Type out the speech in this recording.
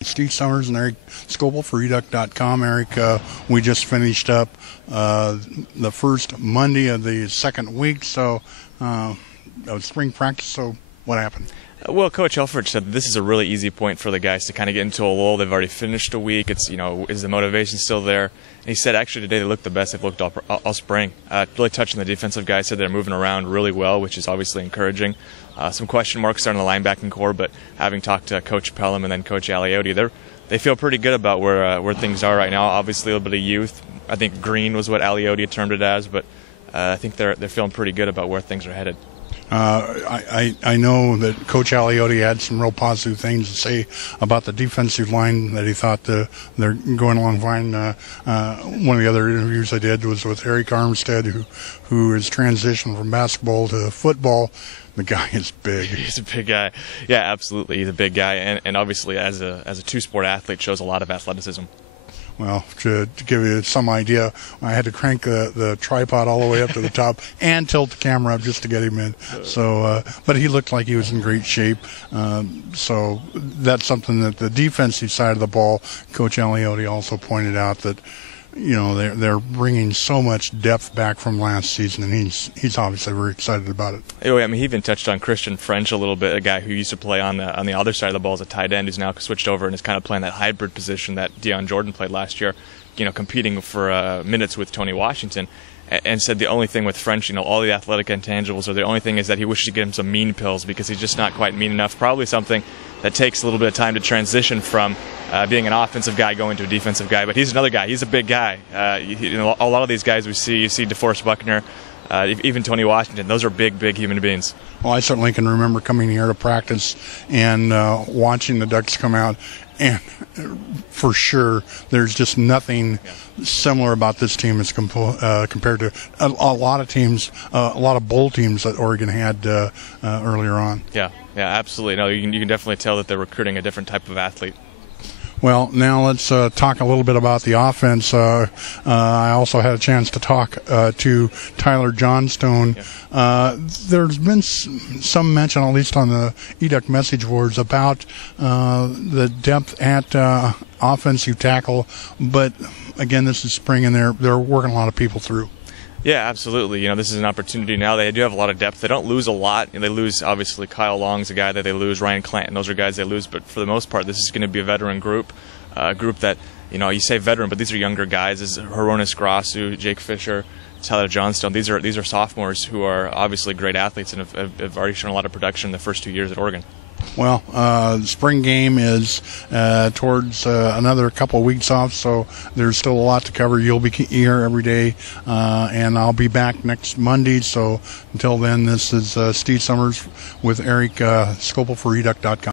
Steve Summers and Erik Skopil for Reduct.com. Erik, we just finished up the first Monday of the second week of spring practice. So what happened? Well, Coach Elfridge said this is a really easy point for the guys to kind of get into a lull. They've already finished a week. It's, is the motivation still there? And he said actually today they looked the best they've looked all spring. Really touching the defensive guys. Said they're moving around really well, which is obviously encouraging. Some question marks there on the linebacking core, but having talked to Coach Pelham and then Coach Aliotti, they feel pretty good about where things are right now. Obviously a little bit of youth. I think green was what Aliotti termed it as, but I think they're feeling pretty good about where things are headed. I know that Coach Aliotti had some real positive things to say about the defensive line, that he thought they're going along fine. One of the other interviews I did was with Erik Armstead, who has transitioned from basketball to football. The guy is big. He's a big guy. Yeah, absolutely. He's a big guy, and obviously as a two-sport athlete shows a lot of athleticism. Well, to give you some idea, I had to crank the tripod all the way up to the top and tilt the camera up just to get him in. So, but he looked like he was in great shape. So that's something that the defensive side of the ball, Coach Aliotti also pointed out that, they're bringing so much depth back from last season, and he's obviously very excited about it. Oh, yeah, I mean, he even touched on Christian French a little bit, a guy who used to play on the other side of the ball as a tight end, who's now switched over and is kind of playing that hybrid position that Deion Jordan played last year, competing for minutes with Tony Washington. And said the only thing with French, all the athletic intangibles, or the only thing is that he wishes to get him some mean pills because he's just not quite mean enough. Probably something that takes a little bit of time to transition from being an offensive guy going to a defensive guy. But he's another guy. He's a big guy. A lot of these guys you see DeForest Buckner, even Tony Washington, those are big, big human beings. Well, I certainly can remember coming here to practice and watching the Ducks come out. And for sure, there's just nothing similar about this team as compared to a lot of teams, a lot of bowl teams that Oregon had earlier on. Yeah, absolutely. No, you can definitely tell that they're recruiting a different type of athlete. Well, now let's talk a little bit about the offense. I also had a chance to talk to Tyler Johnstone. Yeah. There's been some mention, at least on the EDUC message boards, about the depth at offensive tackle. But, again, this is spring, and they're working a lot of people through. Yeah, absolutely. This is an opportunity now. They do have a lot of depth. They don't lose a lot. They lose, obviously, Kyle Long's a guy that they lose. Ryan Clanton, those are guys they lose. But for the most part, this is going to be a veteran group, a group that, you say veteran, but these are younger guys. This is Hronis Grasu, Jake Fisher, Tyler Johnstone. These are sophomores who are obviously great athletes and have already shown a lot of production in the first 2 years at Oregon. Well, the spring game is towards another couple of weeks off, so there's still a lot to cover. You'll be here every day, and I'll be back next Monday. So until then, this is Steve Summers with Erik Skopil for Reduct.com.